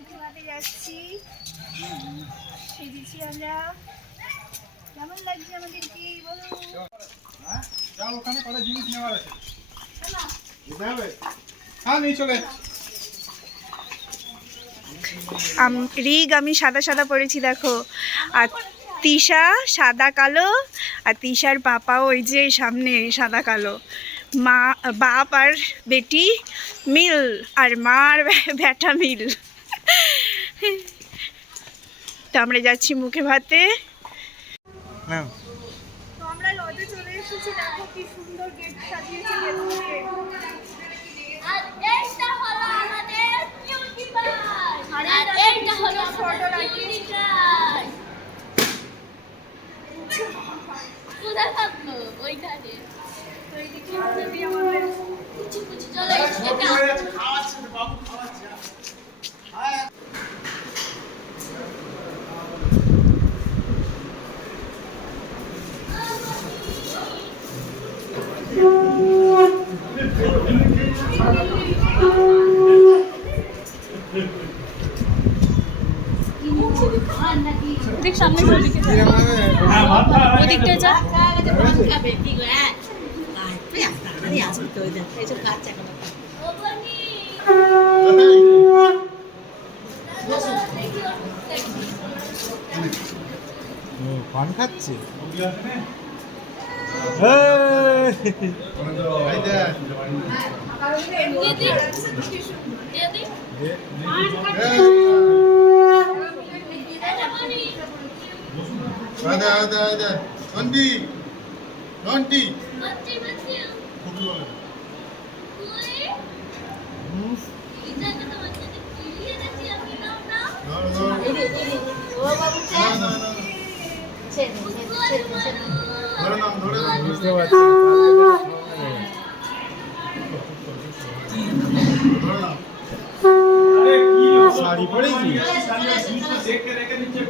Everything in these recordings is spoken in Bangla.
মুখে যাচ্ছি। সেজেছি আমরা। কেমন লাগছে আমাদেরকে? বলো। যাও ওখানে কটা জিনিস নেওয়ার আছে। হ্যাঁ নিয়ে চলে। রিগ আমি সাদা সাদা পরেছি দেখো। আর তিশা সাদা কালো আর তিশার পাপাও ওই যে সামনে সাদা কালো। মা বাপ আর বেটি মিল আর মা আর বে- বেটা মিল। তো আমরা যাচ্ছি মুখে ভাতে। তো আমরা লজে চলে এসেছি দেখো কি সুন্দর গেট সাজিয়েছে গেটকে আর এইটা হলো আমাদের কিউটি পাই আর আর এইটা হলো photo আমাদের লাগিয়েছি। কিউটি পাই কোথায় থাকব ওইখানে তো এইদিকে আমাদের আমাদের কুচি কুচি চলে এটা দেখ সামনে ওদিকটা যা পান খাচ্ছে দিদি দিদি এটা বলি আদা আদা আদা নন্দি নন্দি বাচ্চি বাচ্চি ওই এটা তো বাচ্চাদের কিলিয়ে দিচ্ছি আমি নাও না না না না ধরে নাও ধরে নাও বুঝতে পারছি শাড়ি পরেছি এ নন্দি চুপ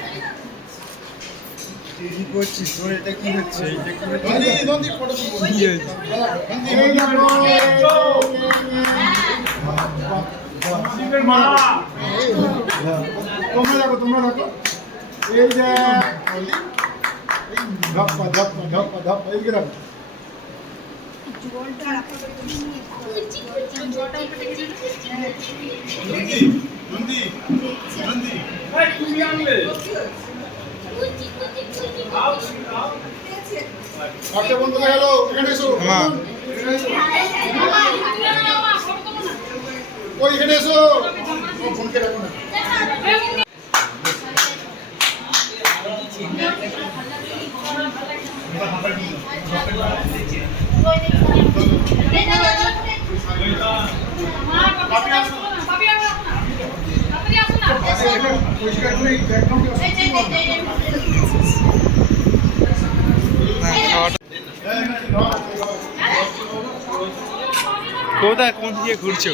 কি করছিস? তোর এটা কি হচ্ছে? এইটা কি নন্দি নন্দি? নন্দি নন্দি তোমরা দেখো তোমরা দেখো। এই যে ধপ্পা ধপ্পা ধপ্পা ধপ্পা এই গ্রাম নন্দি নন্দি নন্দি কুচি একটা বন্ধ গেল এখানে এসো মা। ওই এখানে এসো ও ফোনকে রাখো না পরিষ্কার করে ব্যাকগ্রাউন্ডে কোথায় কোন দিকে ঘুরছো?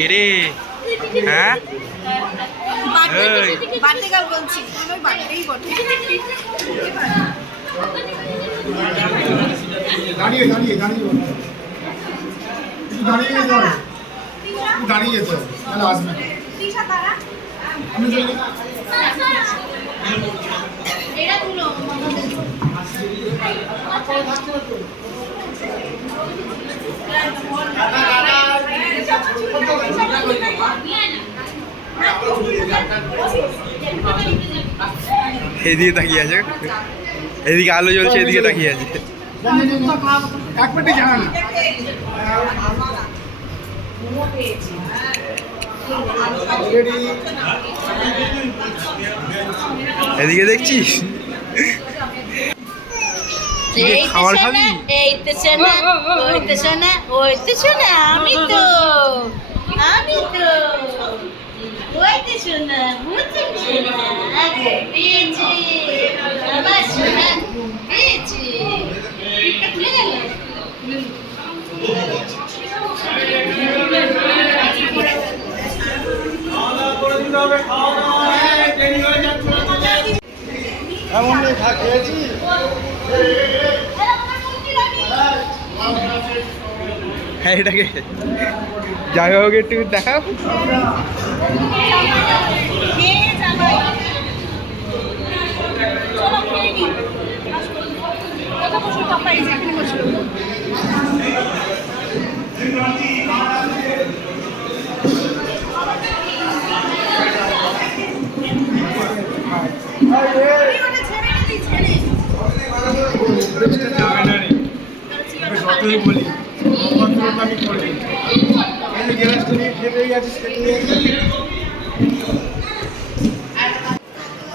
কে রে? হ্যাঁ? দাঁড়িয়ে দাঁড়িয়ে দাঁড়িয়ে দাঁড়িয়ে যেতে হবে। দাঁড়িয়ে যেতে হবে। তাহলে আসবে। আমি চলে এদিকে তাকিয়ে আছে। এদিকে আলো জ্বলছে এদিকে তাকিয়ে আছে। এক মিনিট জানা এদিকে দেখছিস? কি খাবার খাবি? আমি তো আমি তো। এমন খেয়েছি হ্যাঁ এটাকে যাই হোক একটু দেখাও। যতই বলি কন্ট্রোলটা আমি করি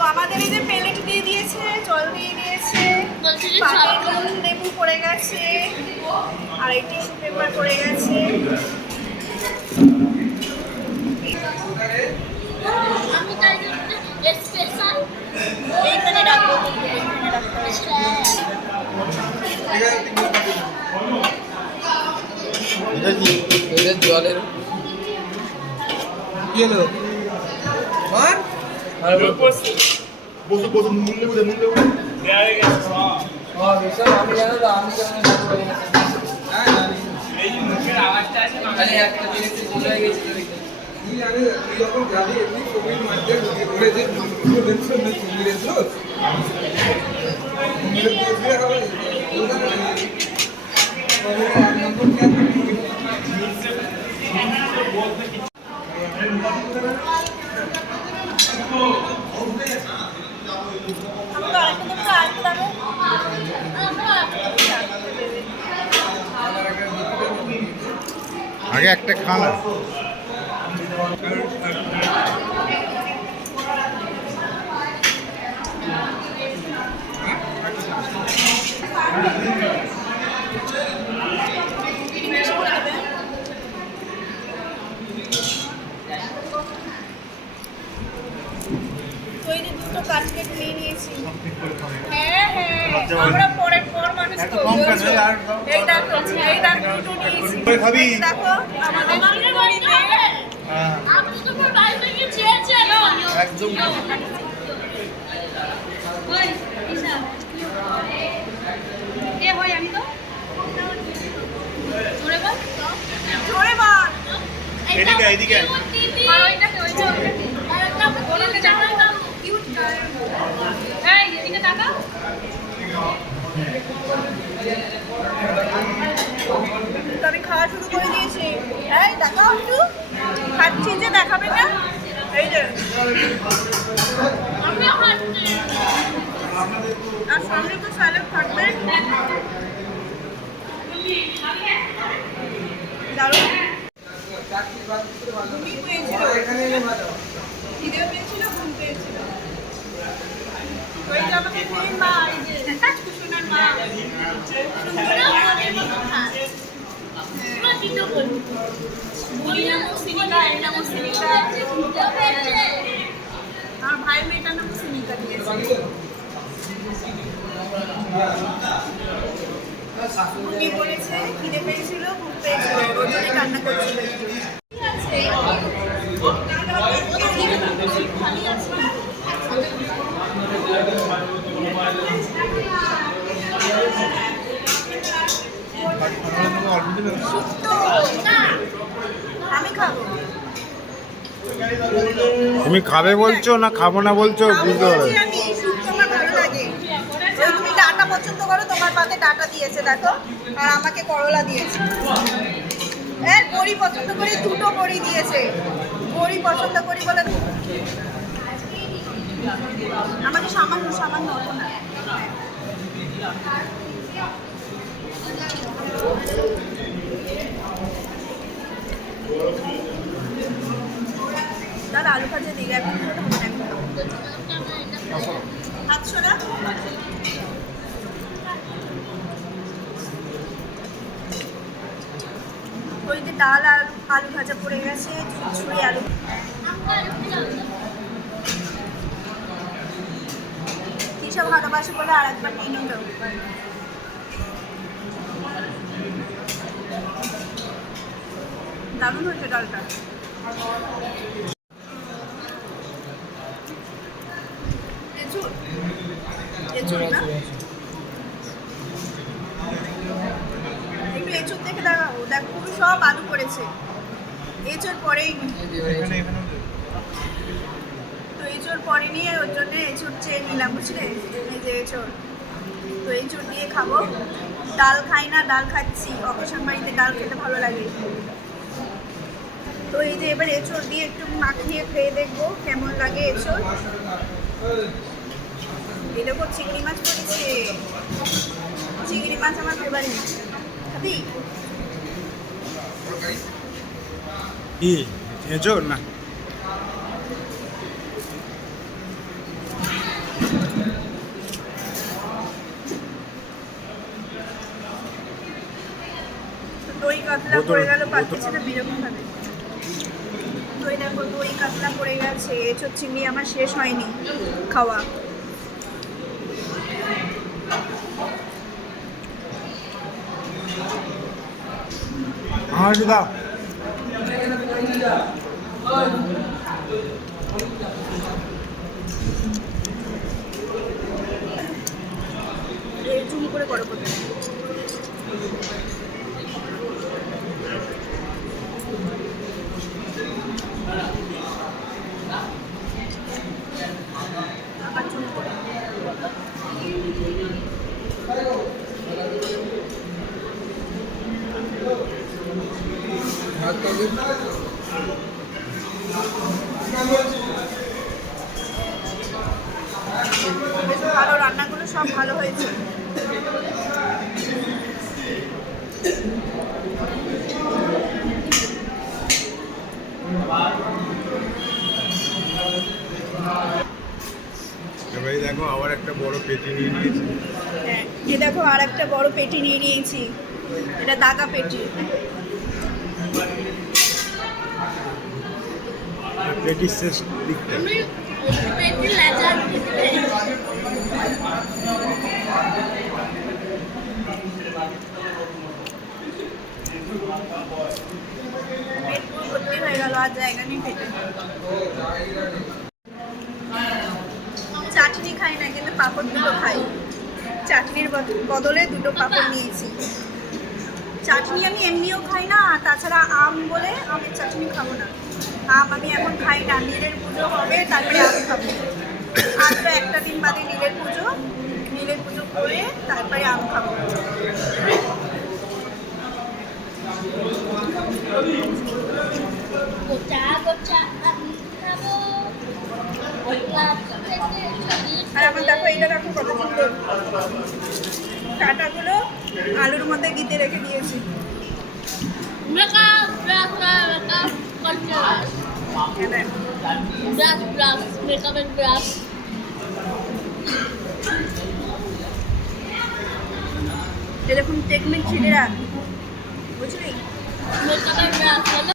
আমাদের এই যে প্লেট দিয়ে দিয়েছে জল দিয়ে দিয়েছে লেবু পড়ে গেছে আর এই টিস্যু পেপার পড়ে গেছে। আমি তাই জন্য এইখানে রাখব। এইখানে জলের কি হলো বসে বসে মূল্য বুঝে মূল্য বুঝে। আমাকে আরেকটা দেবে আরেকটা দেবে আগে একটা খানা তো এই যে দুটো কাটলেট নিয়ে নিয়েছি হ্যাঁ হ্যাঁ আমরা পরের পর মানুষ তো বলছো। এই দেখো এই দেখো দুটো নিয়েছি খাবি? একদম। এদিকে এদিকে আর ওইটাকে ওইটা ওইটাকে আর একটা বলতে জানা দাও কিউট এই এদিকে তাকা তো আমি খাওয়া শুরু করে দিয়েছি। এই দেখাও একটু। খাচ্ছি যে দেখাবে না? এই যে। আর সামনে তো স্যালাড থাকবে। দারুণ। পেয়েছিল। পেয়েছিল ঘুম পেয়েছিল। ওই যে আমাদের মা এই যে কুসুনার মা। ওরা মনের মতো খাস দিতে বলি বলি সিনিকা মুসিনিকা আমার ভাই মেয়েটার নাম সিনিকা দিয়েছে ঘুমিয়ে বলেছে খিদে পেয়েছিল ভুল পেয়েছিল কান্না করছিল একটু। শুক্তো আমি খাব তুমি খাবে বলছো না খাব না বলছো বুঝতে পারো তুমি ডাটা পছন্দ করো তোমার পাতে ডাটা দিয়েছে দেখো। আর আমাকে করলা দিয়েছে। বড়ি পছন্দ করি দুটো বড়ি দিয়েছে। বড়ি পছন্দ করি বলে আমাকে সামান্য সামান্য না দাদা আলু ভাজা দিকে এখন সাতশো না? ওই যে ডাল আর আলু ভাজা পড়ে গেছে ছুঁড়ে আলু। তিশা ভালোবাসে বলে আর একবার নিয়ে নিল দারুণ হয়েছে ডালটা এঁচুড় এঁচুড় না একটু এঁচুড় দেখে দেখাবো দেখো পুরো সব আলু পড়েছে এঁচুড় পরেই। তো এঁচুড় পরে নিয়ে ওর জন্য এঁচুড় চেয়ে নিলাম বুঝলে? এই যে এঁচুড় তো এঁচুড় দিয়ে খাব। ডাল খাই না ডাল খাচ্ছি। অকেশন বাড়িতে ডাল খেতে ভালো লাগে। তো এই যে এবার এঁচড় দিয়ে একটু মাখিয়ে খেয়ে দেখব কেমন লাগে এঁচড় দেখো চিংড়ি মাছ পড়েছে চিংড়ি মাছ আমার ফেভারিট খাবি? খেয়েছো না তো দই কাতলা পড়ে গেল না বিরকম ভাবে দই দেখো দই কাতলা পড়ে গেছে এঁচড় চিংড়ি আমার শেষ হয়নি খাওয়া আমার দাও বেশ ভালো রান্নাগুলো সব ভালো হয়েছে। এবারে দেখো আবার একটা বড় পেটি নিয়ে নিয়েছি। হ্যাঁ এ দেখো আর একটা বড় পেটি নিয়ে নিয়েছি। এটা দাগা পেটি। পেটির শেষ দিকটা। পেটি লেজা পেট পুরো ভর্তি হয়ে গেল আর জায়গা নেই পেটে। চাটনি খাই না, কিন্তু পাঁপড় দুটো খাই। চাটনির বদ- বদলে দুটো পাঁপড় নিয়েছি। চাটনি আমি এমনিও খাই না, আর তাছাড়া আম বলে আমের চাটনি খাব না। আম আমি এখন খাই না, নীলের পুজো হবে, তারপরে আম খাব। আর তো একটা দিন বাদে নীলের পুজো। নীলের পুজো করে তারপরে আম খাব। গোটা গোটা আমি খাব। আর আমার দেখো এটা দেখো কত সুন্দর। কাটাগুলো আলুর মধ্যে গিতে রেখে দিয়েছি। Makeup brush makeup control brush brush মেকআপের ব্রাশ এরকম টেকনিক ছিঁড়ে রাখ। বুঝলি? মেকআপের ব্রাশ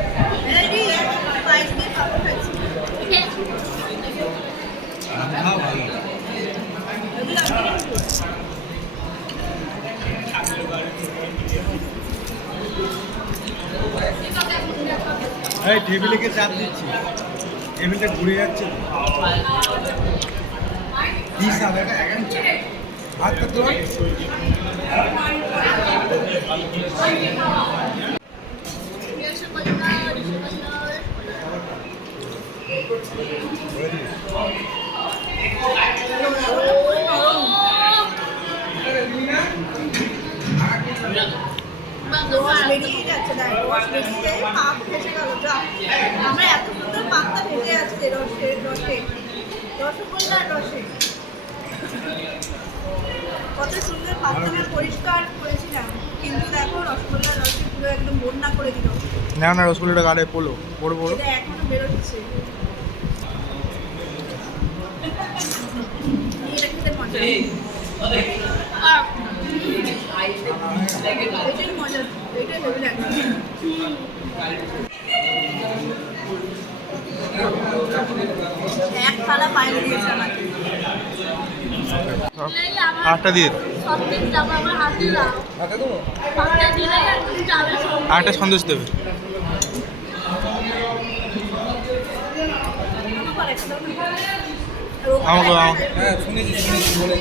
এই টেবিলে কে চাপ দিচ্ছি। টেবিলটা ঘুরে যাচ্ছে। কি এটা হাতটা তো যাচ্ছে দেখ, বেরিয়ে যায়, ফেসে গেল, আমরা এত সুন্দর পাকটা ভেজে আছে রসে রসে রসগোল্লা আর রসে কত সুন্দর আমি পরিষ্কার করেছিলাম কিন্তু দেখো রসগোল্লা রসে পুরো একদম বন্যা করে দিল না না রসগোল্লাটা গাড়ে পড়ল বড় বড় এটা এখনও বেরোচ্ছে। এটা খেতে মজা আটটা দিয়ে আটটা সন্দেশ দেবে। আমাকে আমাকে হ্যাঁ শুনেছি শুনেছি বলে।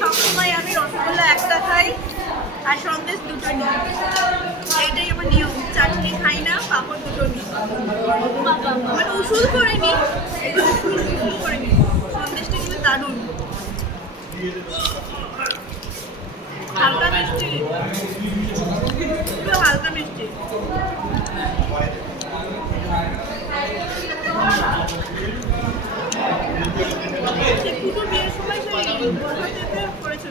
সবসময় আমি রসগোল্লা একটা খাই, আর সন্দেশ দুটো নিই এইটাই আমার নিয়ম। চাটনি খাই না, পাঁপড় দুটো নিই মানে করে নিই উসুল করে দারুণ। হালকা মিষ্টি। হালকা মিষ্টি।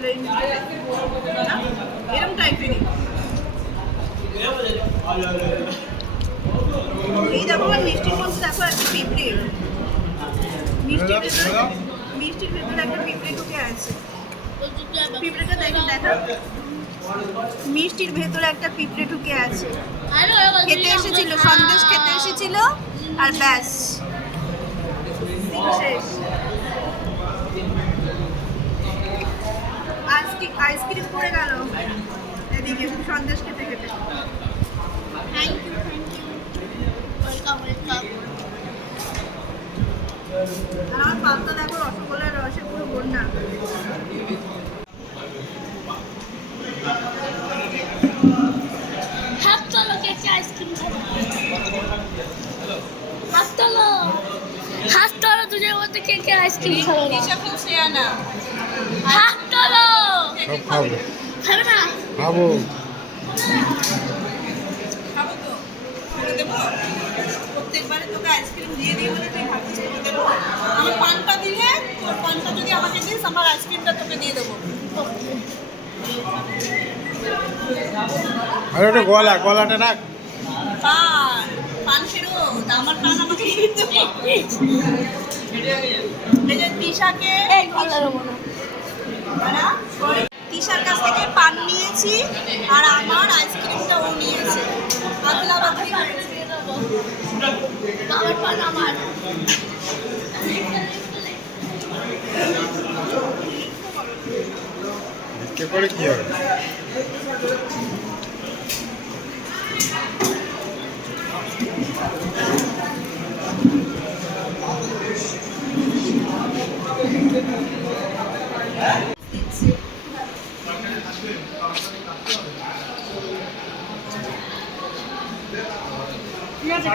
এই এরম টাইপেরই এই দেখো আমার মিষ্টির মধ্যে দেখো একটা পিঁপড়ে মিষ্টির ভেতরে মিষ্টির ভেতরে একটা পিঁপড়ে ঢুকে আছে। পিঁপড়েটা দেখে দেখা মিষ্টির ভেতরে একটা পিঁপড়ে ঢুকে আছে খেতে এসেছিল সন্দেশ খেতে এসেছিল আর ব্যাস। আইসক্রিম আইসক্রিম পড়ে গেল। এদিকে সন্দেশ খেতে খেতে। Thank you thank you welcome welcome আর আমার পান্তা দেখো রসগোল্লার রসে পুরো বন্যা। হাত তোলো কে আইসক্রিম খাবে। হাত তোলো। তুঝে বলতে কে কে আইসক্রিম খাবে না? খুব শেয়ানা হাত তোলো! সব খাব। খাবে? না? খাব। খাব তো। তোকে দেবো? প্রত্যেকবারে তোকে আইসক্রিম দিয়ে দিই বলে তুই ভাবছিস তোকে দেবো? আমার পানটা দিলে তোর পানটা যদি আমাকে দিস আমার আইসক্রিমটা তোকে দিয়ে দেবো। আর ওটা গলা গলাটা রাখ। পান পান ফেরত। আমার পান আমাকে। তিশাকে। তিশার কাছ থেকে পান নিয়েছি আর আমার আইসক্রিমটা ও নিয়েছে। পান আমার। করে কি হবে?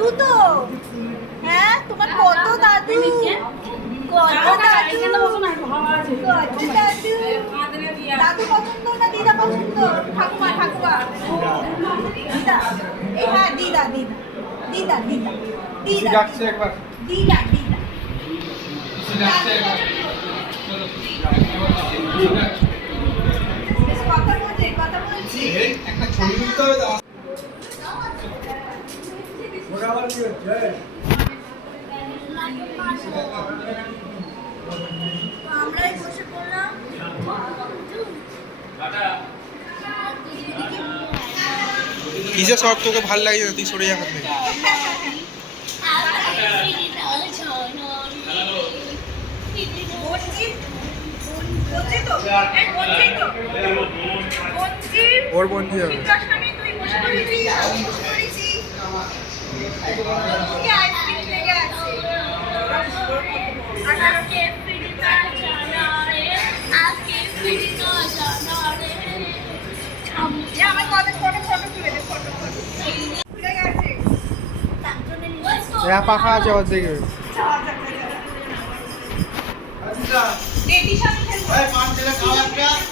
দাদু তো? হ্যাঁ তোমার কত দাদু? না একটু দাদু? পছন্দ না দিদা পছন্দ? ঠাকুমা ঠাকুমা। দিদা এই হ্যাঁ দিদা দিদা। দিদা দিদা। দিদা দিদা। দিদা কথা বলছে কথা বলছি। একটা ছবি তুলতে হবে আমরাই বসে পড়লাম। কিসের শখ তোকে ভালো লাগে না তুই সরে যা তো বলছি ওর বন্ধু যাবে হ্যাঁ পাখা আছে অর্ধেকে রেডি সাথে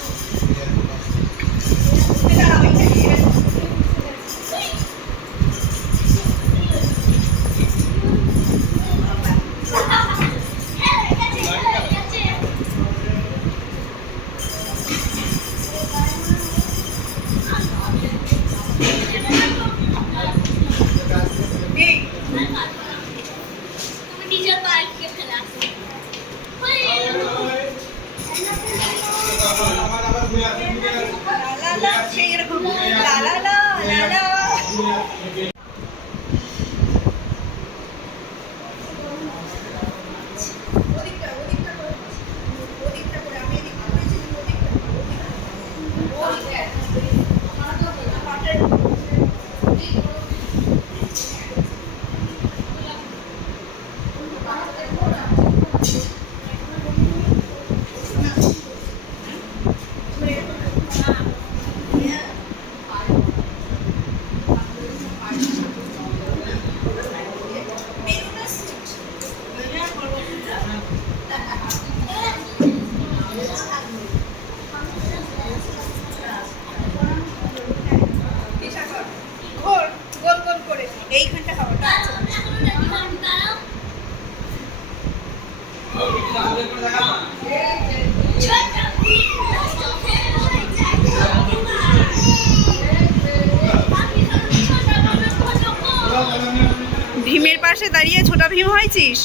ভীম হয়েছিস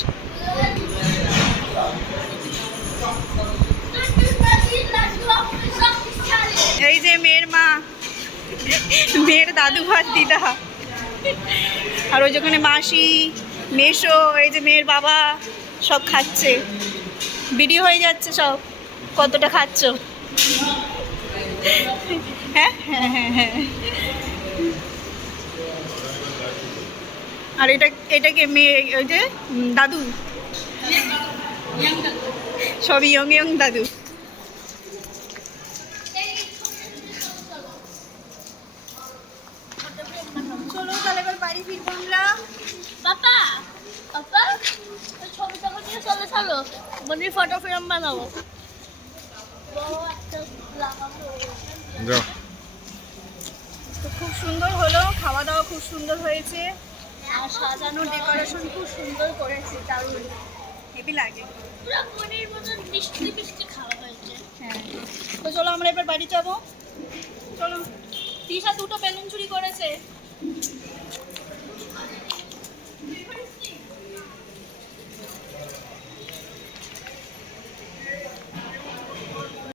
এই যে মেয়ের মা, মেয়ের দাদু ভাত দিদা। আর ওই যেখানে মাসি, মেশো, এই যে মেয়ের বাবা, সব খাচ্ছে। ভিডিও হয়ে যাচ্ছে সব। কতটা খাচ্ছ? হ্যাঁ? হ্যাঁ হ্যাঁ হ্যাঁ। আর এটা এটাকে মেয়ে ওই যে দাদু। সব ইয়ং ইয়ং দাদু। চলো তাহলে এবার বাড়ি ফিরবো আমরা। পাপা পাপা ওই ছবিটা নিয়ে চলে চলো। বলি ফটো ফ্রেম বানাবো। খুব সুন্দর হলো খাওয়া দাওয়া খুব সুন্দর হয়েছে। আর সাজানো ডেকোরেশন খুব সুন্দর করেছে দারুণ। হেভি লাগে। পুরো মনের মতন মিষ্টি মিষ্টি খাওয়া হয়েছে। হ্যাঁ। তো চলো আমরা এবার বাড়ি যাব। চলো। তিশা দুটো বেলুন চুরি করেছে।